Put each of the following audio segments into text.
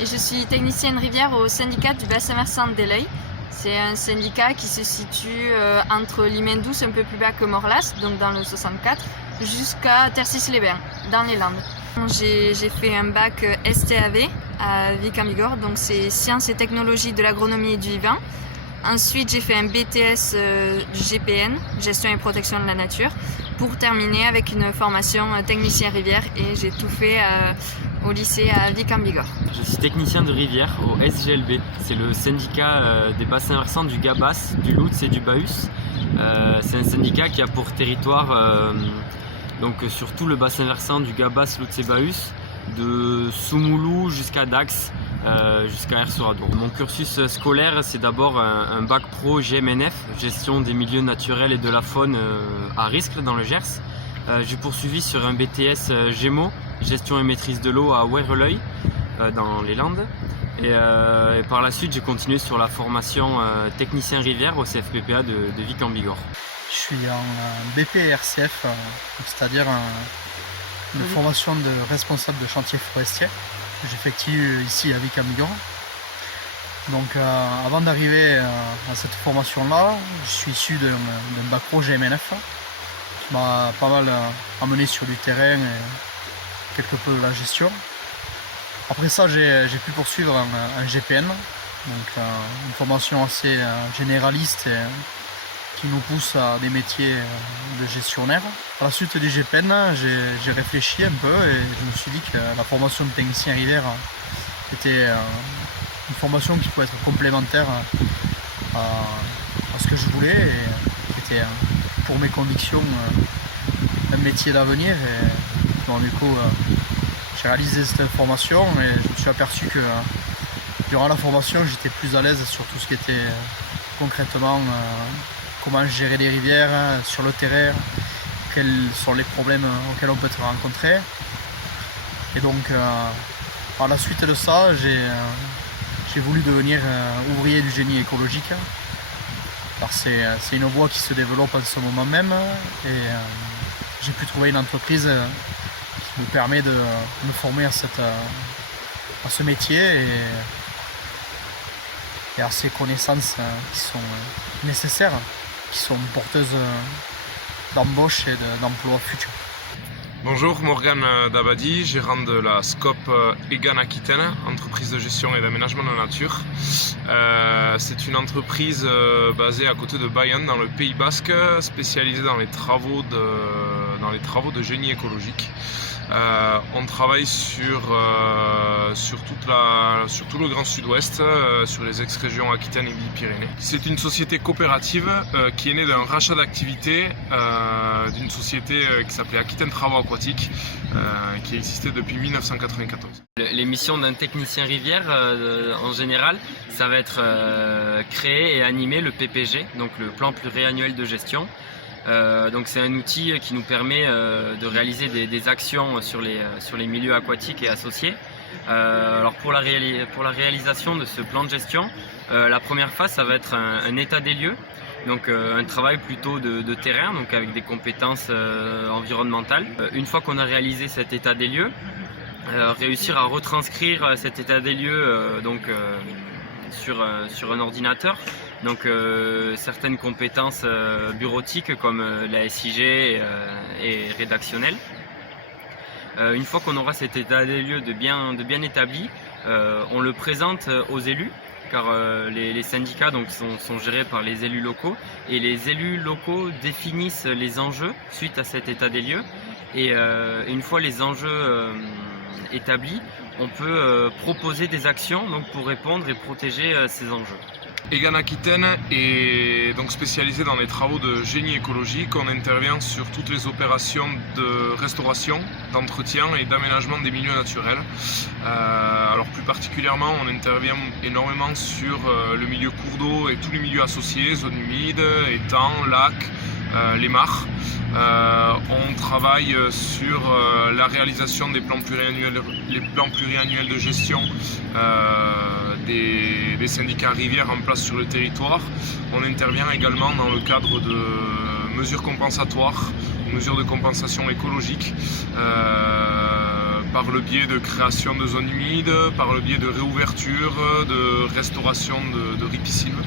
et je suis technicienne rivière au syndicat du bassin versant d'Eleuil. C'est un syndicat qui se situe entre Limendous, un peu plus bas que Morlas, donc dans le 64, jusqu'à Tercis-les-Bains, dans les Landes. J'ai fait un bac STAV à Vic-en-Bigorre, donc c'est Sciences et Technologies de l'Agronomie et du Vivant. Ensuite, j'ai fait un BTS GPN, Gestion et Protection de la Nature, pour terminer avec une formation technicien rivière, et j'ai tout fait au lycée à Vic-en-Bigorre. Je suis technicien de rivière au SGLB, c'est le syndicat des bassins versants du Gabas, du Louts et du Bahus. C'est un syndicat qui a pour territoire donc sur tout le bassin versant du Gabas, Louts et Bahus, de Soumoulou jusqu'à Dax, jusqu'à Ersoradour. Mon cursus scolaire, c'est d'abord un bac pro GMNF, gestion des milieux naturels et de la faune à risque dans le Gers. J'ai poursuivi sur un BTS GEMO, gestion et maîtrise de l'eau à Ouerleuil, dans les Landes. Et par la suite, j'ai continué sur la formation technicien rivière au CFPPA de Vic-en-Bigorre. Je suis en BPRCF, c'est-à-dire une formation de responsable de chantier forestier que j'effectue ici à Vic-en-Bigorre. Donc avant d'arriver à cette formation-là, je suis issu d'un bac pro GMNF qui m'a pas mal amené sur du terrain et quelque peu de la gestion. Après ça, j'ai pu poursuivre un GPN, donc une formation assez généraliste et qui nous pousse à des métiers de gestionnaire. À la suite du GPN, j'ai réfléchi un peu et je me suis dit que la formation de technicien rivière était une formation qui pouvait être complémentaire à ce que je voulais et qui était pour mes convictions un métier d'avenir. Et bon, du coup, j'ai réalisé cette formation et je me suis aperçu que durant la formation, j'étais plus à l'aise sur tout ce qui était concrètement comment gérer les rivières sur le terrain, quels sont les problèmes auxquels on peut être rencontré. Et donc, par la suite de ça, j'ai voulu devenir ouvrier du génie écologique. Alors c'est une voie qui se développe en ce moment même et j'ai pu trouver une entreprise qui me permet de me former à ce métier et à ces connaissances qui sont nécessaires, qui sont porteuses d'embauche et d'emploi futur. Bonjour, Morgane Dabadi, gérant de la SCOP Egan Aquitaine, entreprise de gestion et d'aménagement de la nature. C'est une entreprise basée à côté de Bayonne, dans le Pays Basque, spécialisée dans les travaux de génie écologique. On travaille sur tout le Grand Sud-Ouest, sur les ex-régions Aquitaine et Midi-Pyrénées. C'est une société coopérative qui est née d'un rachat d'activité d'une société qui s'appelait Aquitaine Travaux Aquatiques, qui existait depuis 1994. Les missions d'un technicien rivière, en général, ça va être créer et animer le PPG, donc le plan pluriannuel de gestion. Donc c'est un outil qui nous permet de réaliser des actions sur les milieux aquatiques et associés. Alors pour la réalisation de ce plan de gestion, la première phase, ça va être un état des lieux, donc un travail plutôt de terrain, donc avec des compétences environnementales. Une fois qu'on a réalisé cet état des lieux, réussir à retranscrire cet état des lieux sur un ordinateur. Donc certaines compétences bureautiques comme la SIG et rédactionnelle. Une fois qu'on aura cet état des lieux de bien établi, on le présente aux élus, car les syndicats donc, sont gérés par les élus locaux, et les élus locaux définissent les enjeux suite à cet état des lieux. Et une fois les enjeux établis, on peut proposer des actions donc, pour répondre et protéger ces enjeux. Egan Aquitaine est donc spécialisé dans les travaux de génie écologique. On intervient sur toutes les opérations de restauration, d'entretien et d'aménagement des milieux naturels. Alors plus particulièrement, on intervient énormément sur le milieu cours d'eau et tous les milieux associés, zones humides, étangs, lacs, les mares. On travaille sur la réalisation des plans pluriannuels de gestion des syndicats rivières en place sur le territoire. On intervient également dans le cadre de mesures compensatoires, mesures de compensation écologique par le biais de création de zones humides, par le biais de réouverture, de restauration de ripisylves.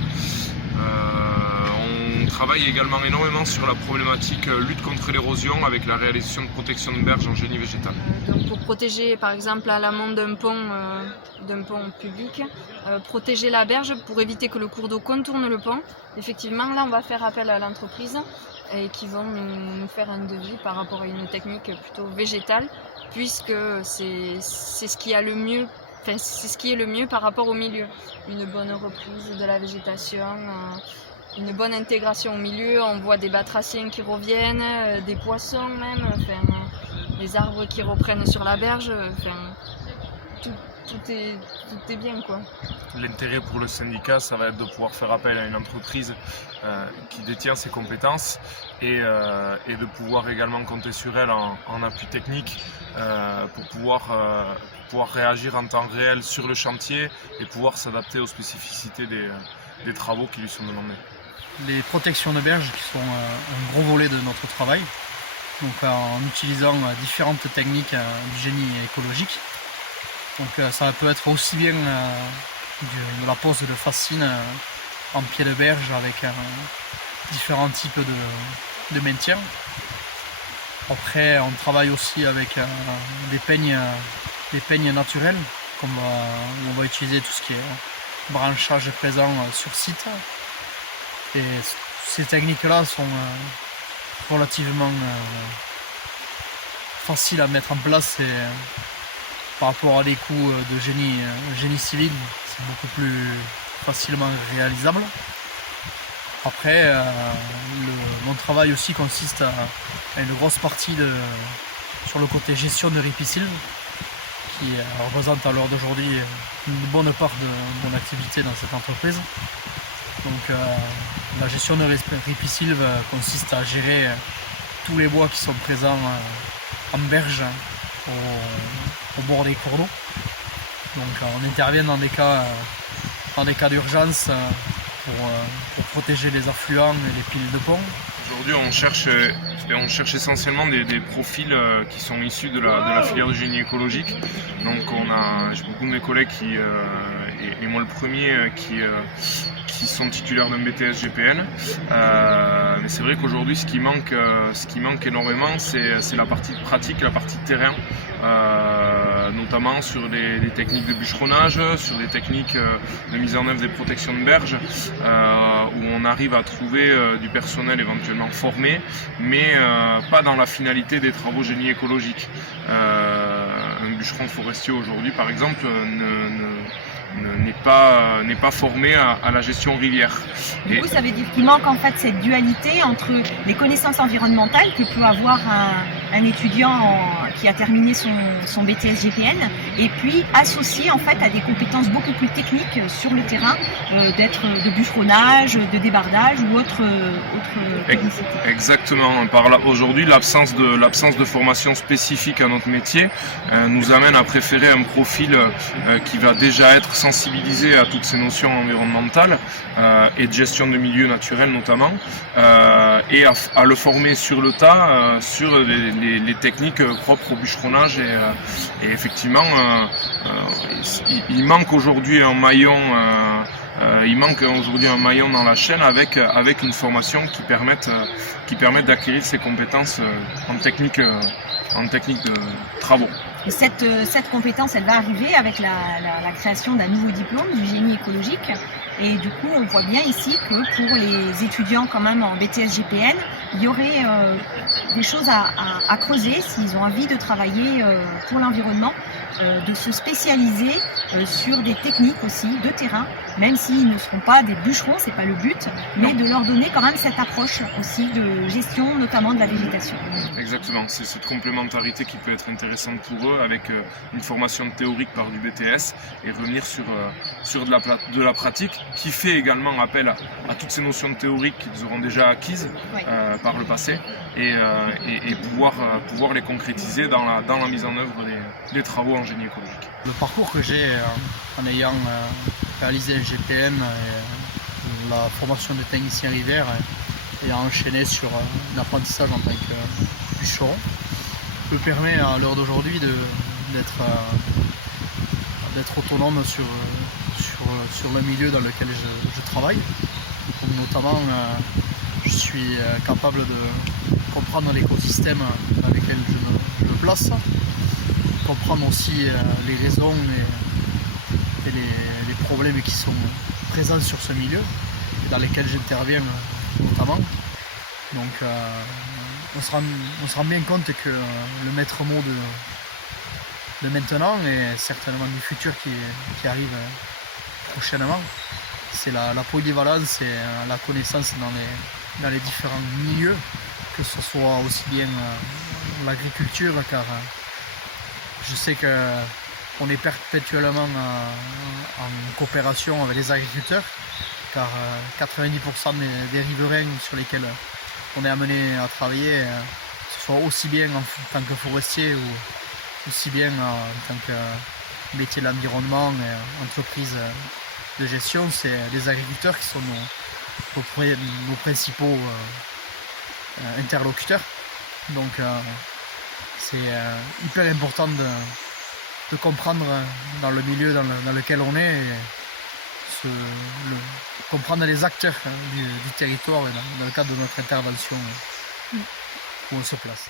On travaille également énormément sur la problématique lutte contre l'érosion avec la réalisation de protection de berges en génie végétal. Donc pour protéger par exemple à l'amont d'un pont public, protéger la berge pour éviter que le cours d'eau contourne le pont. Effectivement, là on va faire appel à l'entreprise et qui vont nous faire un devis par rapport à une technique plutôt végétale, puisque c'est ce qui a le mieux. Enfin, c'est ce qui est le mieux par rapport au milieu. Une bonne reprise de la végétation, une bonne intégration au milieu. On voit des batraciens qui reviennent, des poissons même, les arbres qui reprennent sur la berge. Tout est bien, quoi. L'intérêt pour le syndicat, ça va être de pouvoir faire appel à une entreprise qui détient ses compétences et de pouvoir également compter sur elle en appui technique pour pouvoir réagir en temps réel sur le chantier et pouvoir s'adapter aux spécificités des travaux qui lui sont demandés. Les protections de berges qui sont un gros volet de notre travail, donc en utilisant différentes techniques du génie écologique. Donc ça peut être aussi bien de la pose de fascines en pied de berge avec différents types de maintien. Après on travaille aussi avec des peignes naturels, où on va utiliser tout ce qui est branchage présent sur site. Et ces techniques-là sont relativement faciles à mettre en place et par rapport à des coûts de génie civil, c'est beaucoup plus facilement réalisable. Après, mon travail aussi consiste à une grosse partie sur le côté gestion de ripisylves, qui représente à l'heure d'aujourd'hui une bonne part de mon activité dans cette entreprise. Donc la gestion de ripisylves consiste à gérer tous les bois qui sont présents en berge au bord des cours d'eau. Donc on intervient dans des cas d'urgence pour protéger les affluents et les piles de pont. Aujourd'hui on cherche essentiellement des profils qui sont issus de la filière de génie écologique. Donc j'ai beaucoup de mes collègues et moi le premier qui sont titulaires d'un BTS GPN. Mais c'est vrai qu'aujourd'hui ce qui manque énormément c'est la partie pratique, la partie terrain, notamment sur des techniques de bûcheronnage, sur des techniques de mise en œuvre des protections de berges, où on arrive à trouver du personnel éventuellement formé, mais pas dans la finalité des travaux génie écologique. Un bûcheron forestier aujourd'hui par exemple n'est pas formé à la gestion rivière. Du coup, ça veut dire qu'il manque en fait cette dualité entre les connaissances environnementales que peut avoir un étudiant qui a terminé son BTS GPN et puis associé en fait à des compétences beaucoup plus techniques sur le terrain, de bûcheronnage, de débardage ou autre technicité. Exactement. Aujourd'hui, l'absence de formation spécifique à notre métier nous amène à préférer un profil qui va déjà être sensibilisé à toutes ces notions environnementales et de gestion de milieux naturels notamment, et à le former sur le tas sur les techniques propres au bûcheronnage et effectivement il manque aujourd'hui un maillon dans la chaîne avec une formation qui permette d'acquérir ces compétences en technique de travaux. Et cette compétence, elle va arriver avec la création d'un nouveau diplôme du génie écologique. Et du coup, on voit bien ici que pour les étudiants quand même en BTS GPN, il y aurait des choses à creuser s'ils ont envie de travailler pour l'environnement, de se spécialiser sur des techniques aussi de terrain, même s'ils ne seront pas des bûcherons, c'est pas le but, mais de leur donner quand même cette approche aussi de gestion, notamment de la végétation. Exactement, c'est cette complémentarité qui peut être intéressante pour eux avec une formation théorique par du BTS et revenir sur de la pratique qui fait également appel à toutes ces notions de théorique qu'ils auront déjà acquises par le passé et pouvoir les concrétiser dans la mise en œuvre des travaux en génie écologique. Le parcours que j'ai en ayant réalisé le GPN et la formation de technicien rivière et enchaîné sur un apprentissage en tant que bûcheron me permet à l'heure d'aujourd'hui de d'être autonome sur le milieu dans lequel je travaille. Donc, notamment, je suis capable de comprendre l'écosystème dans lequel je me place, comprendre aussi les raisons et les problèmes qui sont présents sur ce milieu, dans lesquels j'interviens notamment. Donc on se rend bien compte que le maître mot de maintenant et certainement du futur qui arrive prochainement, c'est la polyvalence et la connaissance dans les différents milieux, que ce soit aussi bien l'agriculture, car je sais qu'on est perpétuellement en coopération avec les agriculteurs, car 90% des riverains sur lesquels on est amené à travailler, que ce soit aussi bien en tant que forestier ou aussi bien en tant que métier de l'environnement et entreprise de gestion, c'est les agriculteurs qui sont nos principaux interlocuteurs. Donc c'est hyper important de comprendre dans le milieu dans lequel on est et comprendre les acteurs du territoire et dans le cadre de notre intervention où on se place.